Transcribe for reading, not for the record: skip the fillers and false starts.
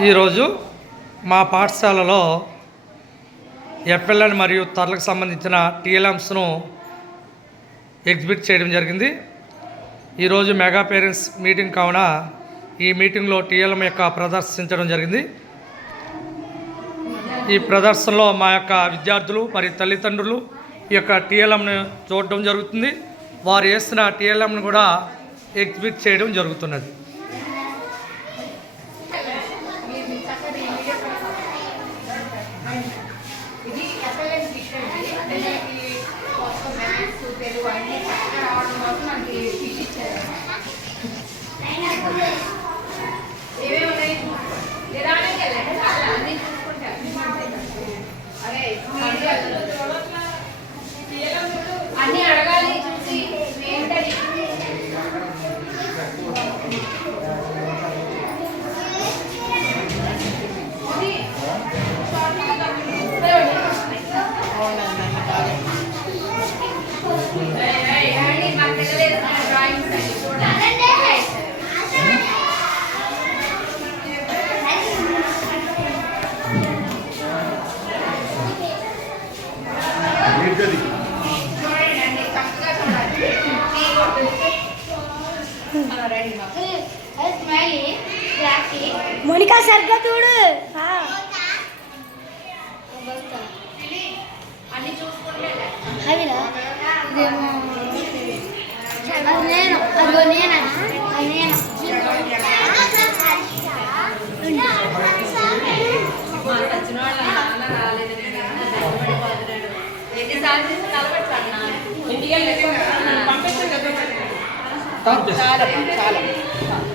ఈరోజు మా పాఠశాలలో ఎఫ్ఎల్ఎన్ మరియు తర్లకు సంబంధించిన టీఎల్ఎమ్స్ను ఎగ్జిబిట్ చేయడం జరిగింది. ఈరోజు మెగా పేరెంట్స్ మీటింగ్ కావున ఈ మీటింగ్లో టీఎల్ఎం యొక్క ప్రదర్శించడం జరిగింది. ఈ ప్రదర్శనలో మా యొక్క విద్యార్థులు మరియు తల్లిదండ్రులు ఈ యొక్క టీఎల్ఎంను చూడడం జరుగుతుంది. వారు వేసిన టీఎల్ఎంను కూడా ఎగ్జిబిట్ చేయడం జరుగుతున్నది. ఇది ఎఫ్ఎల్ఎన్ ఫిష్ అండి. అంటే మనకి కోసం మ్యాథ్స్ తెలుగు అన్ని చక్కగా రావడం కోసం మనకి ఫిష్ ఇచ్చారు. ఏమేమి ఉన్నాయి నిదానంగా వెళ్ళండి, అన్నీ చూసుకుంటే అన్నీ అడగాలి చూసి ఏంటని. మోనికా సరిగ్గా చూడు. నేను అదిగో నేను చాలా